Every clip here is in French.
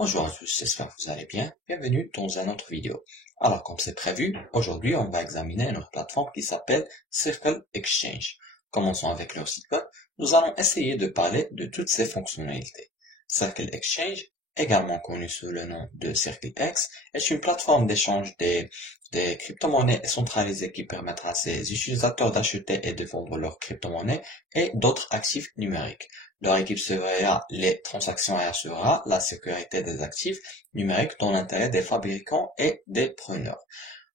Bonjour à tous, j'espère que vous allez bien. Bienvenue dans une autre vidéo. Alors, comme c'est prévu, aujourd'hui, on va examiner une plateforme qui s'appelle Circle Exchange. Commençons avec leur site web. Nous allons essayer de parler de toutes ces fonctionnalités. Circle Exchange, également connu sous le nom de CircleX, est une plateforme d'échange des crypto-monnaies centralisées qui permettra à ses utilisateurs d'acheter et de vendre leurs crypto-monnaies et d'autres actifs numériques. Leur équipe surveillera les transactions et assurera la sécurité des actifs numériques dans l'intérêt des fabricants et des preneurs.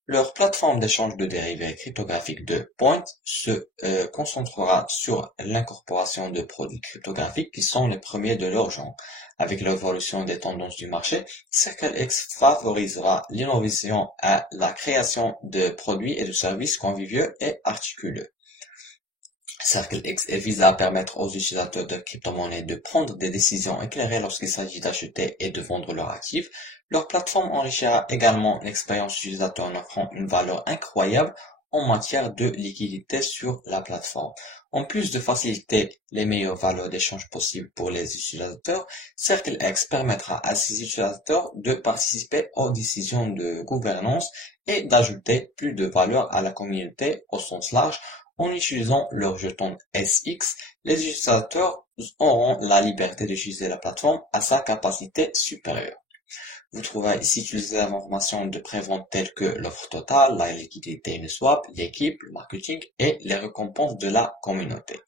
Leur plateforme d'échange de dérivés cryptographiques de Point se concentrera sur l'incorporation de produits cryptographiques qui sont les premiers de leur genre. Avec l'évolution des tendances du marché, CircleX favorisera l'innovation à la création de produits et de services conviviaux et articulés. CircleX vise à permettre aux utilisateurs de crypto-monnaies de prendre des décisions éclairées lorsqu'il s'agit d'acheter et de vendre leurs actifs. Leur plateforme enrichira également l'expérience utilisateur en offrant une valeur incroyable en matière de liquidité sur la plateforme. En plus de faciliter les meilleures valeurs d'échange possibles pour les utilisateurs, CircleX permettra à ses utilisateurs de participer aux décisions de gouvernance et d'ajouter plus de valeur à la communauté au sens large. En utilisant leur jeton SX, les utilisateurs auront la liberté d'utiliser la plateforme à sa capacité supérieure. Vous trouverez ici utiliser l'information de prévente telles que l'offre totale, la liquidité Uniswap, l'équipe, le marketing et les récompenses de la communauté.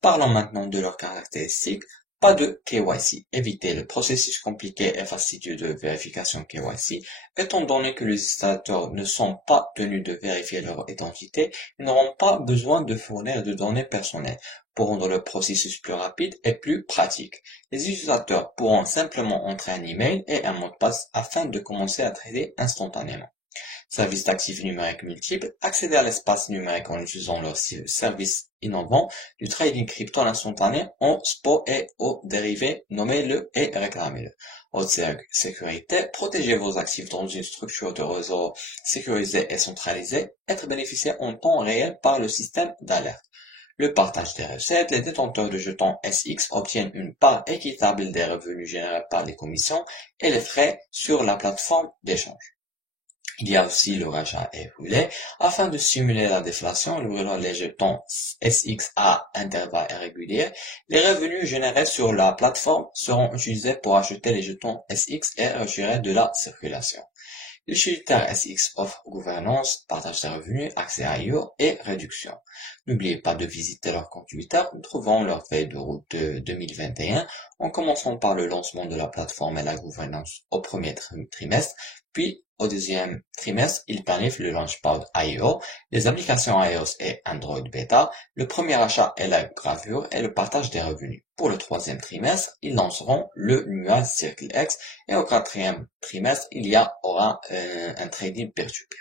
Parlons maintenant de leurs caractéristiques. Pas de KYC. Évitez le processus compliqué et fastidieux de vérification KYC. Étant donné que les utilisateurs ne sont pas tenus de vérifier leur identité, ils n'auront pas besoin de fournir de données personnelles pour rendre le processus plus rapide et plus pratique. Les utilisateurs pourront simplement entrer un email et un mot de passe afin de commencer à trader instantanément. Services d'actifs numériques multiples, accéder à l'espace numérique en utilisant leurs services innovants du trading crypto instantané en spot et aux dérivés, nommez-le et réclamez-le. Haute sécurité, protéger vos actifs dans une structure de réseau sécurisée et centralisée, être bénéficié en temps réel par le système d'alerte. Le partage des recettes, les détenteurs de jetons SX obtiennent une part équitable des revenus générés par les commissions et les frais sur la plateforme d'échange. Il y a aussi le rachat et rouler. Afin de simuler la déflation, brûlant les jetons SX à intervalles réguliers, les revenus générés sur la plateforme seront utilisés pour acheter les jetons SX et retirer de la circulation. L'utilitaire SX offre gouvernance, partage des revenus, accès à IO et réduction. N'oubliez pas de visiter leur compte Twitter, nous trouvons leur feuille de route de 2021, en commençant par le lancement de la plateforme et la gouvernance au premier trimestre, puis au deuxième trimestre, ils planifient le Launchpad IO, les applications iOS et Android Beta, le premier achat et la gravure et le partage des revenus. Pour le troisième trimestre, ils lanceront le nuage CircleX et au quatrième trimestre, il y aura un trading peer-to-peer.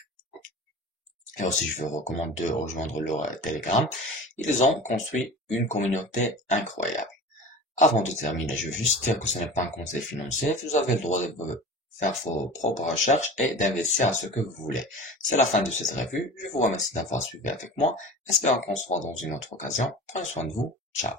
Et aussi, je vous recommande de rejoindre leur Telegram. Ils ont construit une communauté incroyable. Avant de terminer, je veux juste dire que ce n'est pas un conseil financier. Vous avez le droit de faire vos propres recherches et d'investir à ce que vous voulez. C'est la fin de cette revue. Je vous remercie d'avoir suivi avec moi. Espérons qu'on se voit dans une autre occasion. Prenez soin de vous. Ciao.